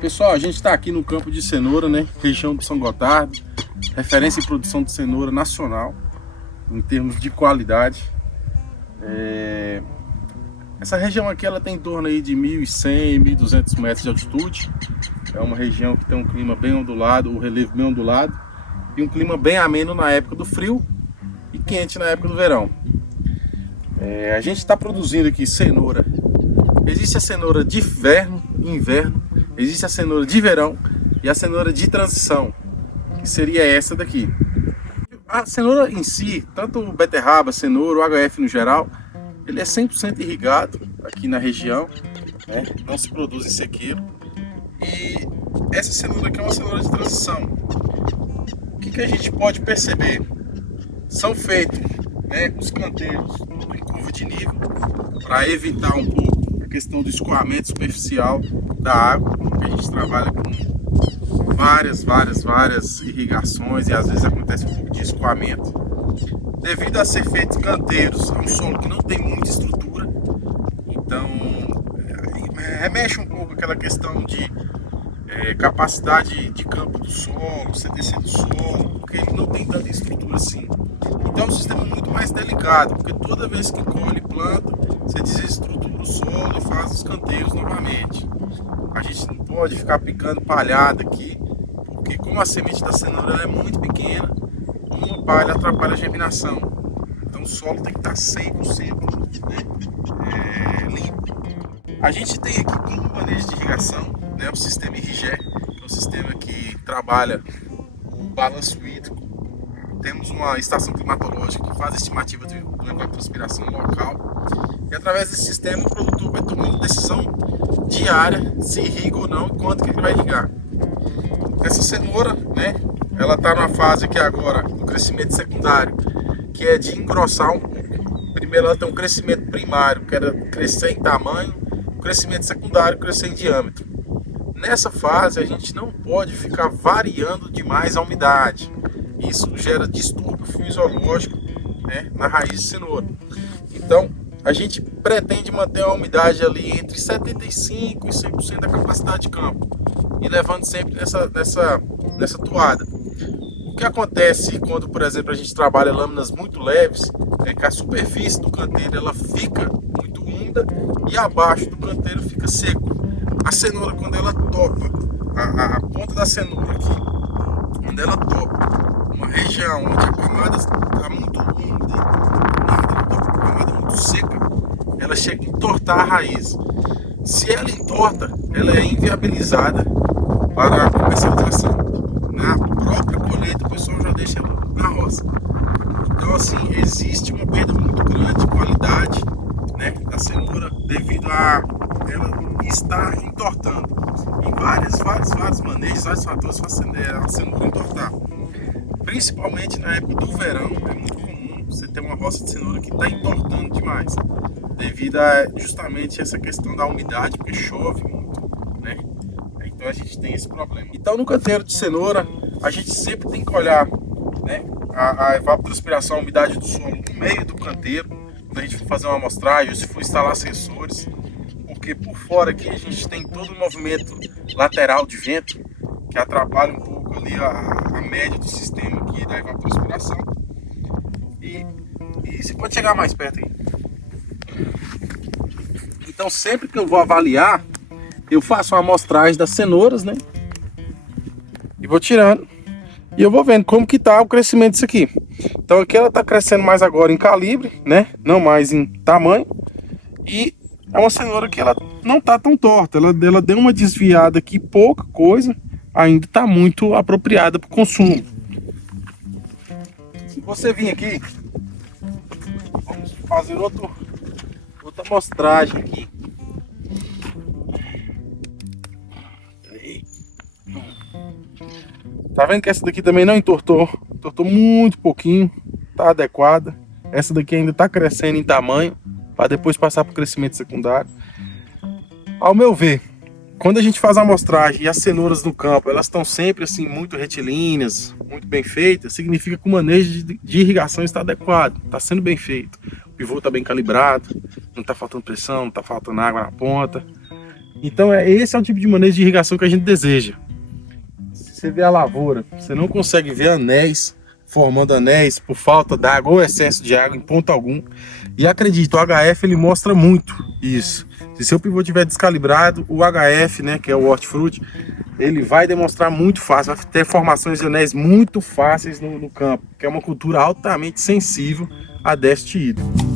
Pessoal, a gente está aqui no campo de cenoura, né? Região do São Gotardo, referência em produção de cenoura nacional, em termos de qualidade. Essa região aqui ela tem em torno aí de 1.100, 1.200 metros de altitude. É uma região que tem um clima bem ondulado, o relevo bem ondulado, e um clima bem ameno na época do frio e quente na época do verão. A gente está produzindo aqui cenoura. Existe a cenoura de inverno, existe a cenoura de verão e a cenoura de transição, que seria essa daqui. A cenoura em si, tanto o beterraba, cenoura, o HF no geral, ele é 100% irrigado aqui na região, né? Não se produz em sequeiro. E essa cenoura aqui é uma cenoura de transição. O que a gente pode perceber? São feitos, né, os canteiros tudo em curva de nível, para evitar um pouco a questão do escoamento superficial da água, que a gente trabalha com várias irrigações e às vezes acontece um pouco de escoamento. Devido a ser feitos canteiros, é um solo que não tem muita estrutura, então remexe um pouco aquela questão de capacidade de campo do solo, CTC do solo, porque ele não tem tanta estrutura assim. Então é um sistema muito mais delicado, porque toda vez que colhe e planta, você desestrutura o solo e faz os canteiros novamente. A gente não pode ficar picando palhada aqui, porque como a semente da cenoura ela é muito pequena, uma palha atrapalha a germinação. Então o solo tem que estar 100%, né, limpo. A gente tem aqui como manejo de irrigação, né, o sistema Irrigé, que é um sistema que trabalha o balanço hídrico. Temos uma estação climatológica que faz a estimativa do evapotranspiração local. E através desse sistema o produtor vai tomando decisão diária se irriga ou não e quanto que ele vai irrigar. Essa cenoura, né, ela está numa fase aqui agora do crescimento secundário, que é de engrossar um pouco. Primeiro ela tem um crescimento primário, que era crescer em tamanho, o crescimento secundário, crescer em diâmetro. Nessa fase a gente não pode ficar variando demais a umidade. Isso gera distúrbio fisiológico, né, na raiz de cenoura. Então a gente pretende manter a umidade ali entre 75% e 100% da capacidade de campo, e levando sempre nessa toada. O que acontece quando, por exemplo, a gente trabalha lâminas muito leves é que a superfície do canteiro ela fica muito úmida e abaixo do canteiro fica seco. A cenoura, quando ela topa, a ponta da cenoura aqui, quando ela topa uma região onde a camada está muito úmida, ela topa uma camada muito seca, ela chega a entortar a raiz. Se ela entorta, ela é inviabilizada para a comercialização. Na própria colheita, o pessoal já deixa ela na roça. Então, assim, existe uma perda muito grande de qualidade, né, da cenoura devido a ela estar entortando. Em vários manejos, vários fatores fazem a cenoura entortar. Principalmente na época do verão, é muito comum você ter uma roça de cenoura que está entortando demais, devido a justamente essa questão da umidade, porque chove muito, né? Então a gente tem esse problema. Então no canteiro de cenoura, a gente sempre tem que olhar, né, a evapotranspiração, a umidade do solo no meio do canteiro, quando a gente for fazer uma amostragem, ou se for instalar sensores, porque por fora aqui a gente tem todo o movimento lateral de vento, que atrapalha um pouco ali a média do sistema aqui da evapotranspiração. E você pode chegar mais perto aí. Então sempre que eu vou avaliar, eu faço uma amostragem das cenouras, né? E vou tirando. E eu vou vendo como que tá o crescimento disso aqui. Então aqui ela tá crescendo mais agora em calibre, né? Não mais em tamanho. E é uma cenoura que ela não tá tão torta. Ela deu uma desviada aqui, pouca coisa. Ainda tá muito apropriada para o consumo. Se você vir aqui, vamos fazer outra amostragem aqui. Tá vendo que essa daqui também não entortou? Entortou muito pouquinho, tá adequada. Essa daqui ainda tá crescendo em tamanho, para depois passar para o crescimento secundário. Ao meu ver, quando a gente faz a amostragem e as cenouras no campo, elas estão sempre assim muito retilíneas, muito bem feitas, significa que o manejo de irrigação está adequado, está sendo bem feito. O pivô está bem calibrado, não está faltando pressão, não está faltando água na ponta. Então esse é o tipo de manejo de irrigação que a gente deseja. Se você vê a lavoura, você não consegue ver anéis, formando anéis por falta d'água ou excesso de água em ponto algum. E acredito, o HF ele mostra muito isso. Se seu pivô estiver descalibrado, o HF, né, que é o hortifruti, ele vai demonstrar muito fácil, vai ter formações de anéis muito fáceis no campo, que é uma cultura altamente sensível a déficit hídrico.